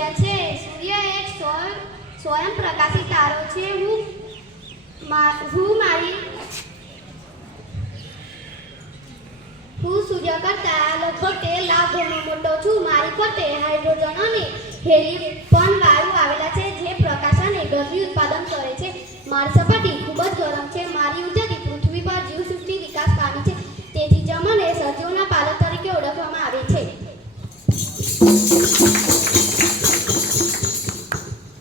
સૂર્ય છે. સૂર્ય એક સ્વયં પ્રકાશી તારો છે. હું સૂર્ય કરતાં લગભગ 13 લાખ ગણો મોટો છું. મારી ફરતે હાઇડ્રોજન અને હેલિયમ વાયુ આવેલા છે, જે પ્રકાશ અને ગરમી ઉત્પાદન કરે છે. મારી સપાટી ખૂબ જ ગરમ છે. મારી ઉર્જાથી પૃથ્વી પર જીવસૃષ્ટિ વિકાસ પામી છે. તેથી જ મને સજીવોના પાલક તરીકે ઓળખવામાં આવે છે.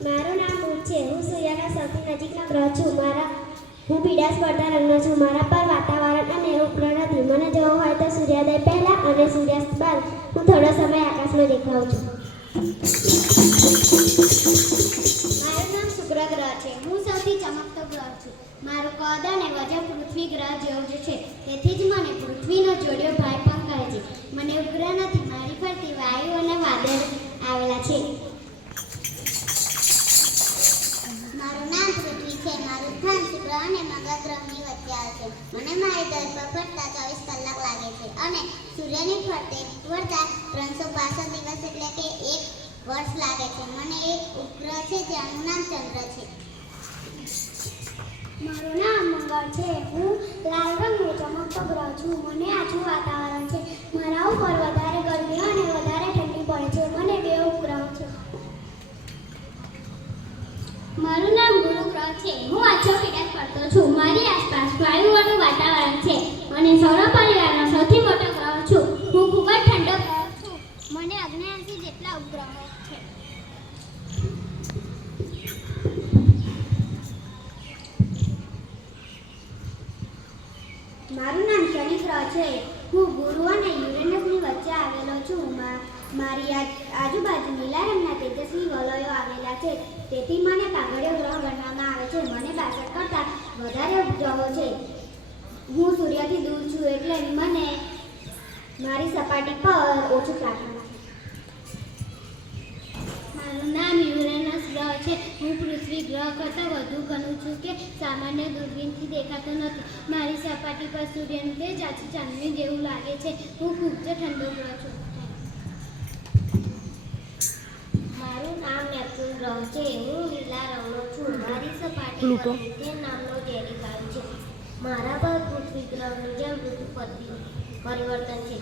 મારું નામ બુધ છે. હું સૂર્યના સૌથી નજીકનો ગ્રહ છું. હું પીળા સ્પર્ધા રંગનો છું. મારા પર વાતાવરણ અને ઉપગ્રહ નથી. મને જવું હોય તો સૂર્યોદય પહેલા અને સૂર્યાસ્ત બાદ હું થોડો સમય આકાશમાં દેખાઉં છું. મારું નામ શુક્ર ગ્રહ છે. હું સૌથી ચમકતો ગ્રહ છું. મારું કદ અને વજન પૃથ્વી ગ્રહ જેવું જ છે. તેથી જ મને પૃથ્વીનો જોડિયો ભાઈ પણ કહે છે. મને ઉપગ્રહ નથી. મારી ફરતી વાયુ અને વાદળ આવેલા છે. મારું નામ પૃથ્વી છે. મારું સ્થાન શુક્ર અને મંગળ ગ્રહની વચ્ચે આવે છે. મને મારી ધરી પર ફરતા 24 કલાક લાગે છે અને સૂર્યની ફરતે ફરતા 362 દિવસ એટલે કે 1 વર્ષ લાગે છે. મને એક ઉપગ્રહ છે જેનું નામ ચંદ્ર છે. મારું નામ મંગળ છે. હું લાલ રંગનો ચમકતો ગ્રહ છું. મને આછું વાતાવરણ છે. મારા ઉપર વધારે ગરમી અને વધારે ઠંડી પડે છે. મને 2 ઉપગ્રહો છે. મારું નામ ગુરુ ગ્રહ છે. હું આછો પીળા પડતો છું. મારી આસપાસ વાયુઓનું વાતાવરણ છે અને સૌર પરિવારનો સૌથી મોટો ગ્રહ છું. હું ખૂબ જ ઠંડો ગ્રહ છું. મને 79 જેટલા ઉપગ્રહો છે. મારું નામ શનિ ગ્રહ છે. હું ગુરુ અને યુરેનસની વચ્ચે આવેલો છું. મારી આજુબાજુ લીલા રંગના તેજસ્વી વલયો આવેલા છે. તેથી મને પાંગળીયો ગ્રહ ગણવામાં આવે છે. મને 62 કરતાં વધારે ઉપગ્રહો છે. હું સૂર્યથી દૂર છું એટલે મને મારી સપાટી પર ઓછું તાપમાન છે. મારું નામ યુરેનસ ગ્રહ છે. હું પૃથ્વી ગ્રહ કરતાં વધુ ઘણું છું કે સામાન્ય દૂરબીનથી દેખાતો નથી. મારી સપાટી પર સૂર્યનું તેજ આછી ચાંદની જેવું લાગે છે. હું ખૂબ જ ઠંડો ગ્રહ છું. મારું નામ નેપચ્યુન ગ્રહ છે. હું લીલા રંગનો છું. મારી સપાટી પર મિથેન નામનો ઝેરી વાયુ છે. મારા પર પૃથ્વી ગ્રહની જેમ ઋતુ પરિવર્તન છે.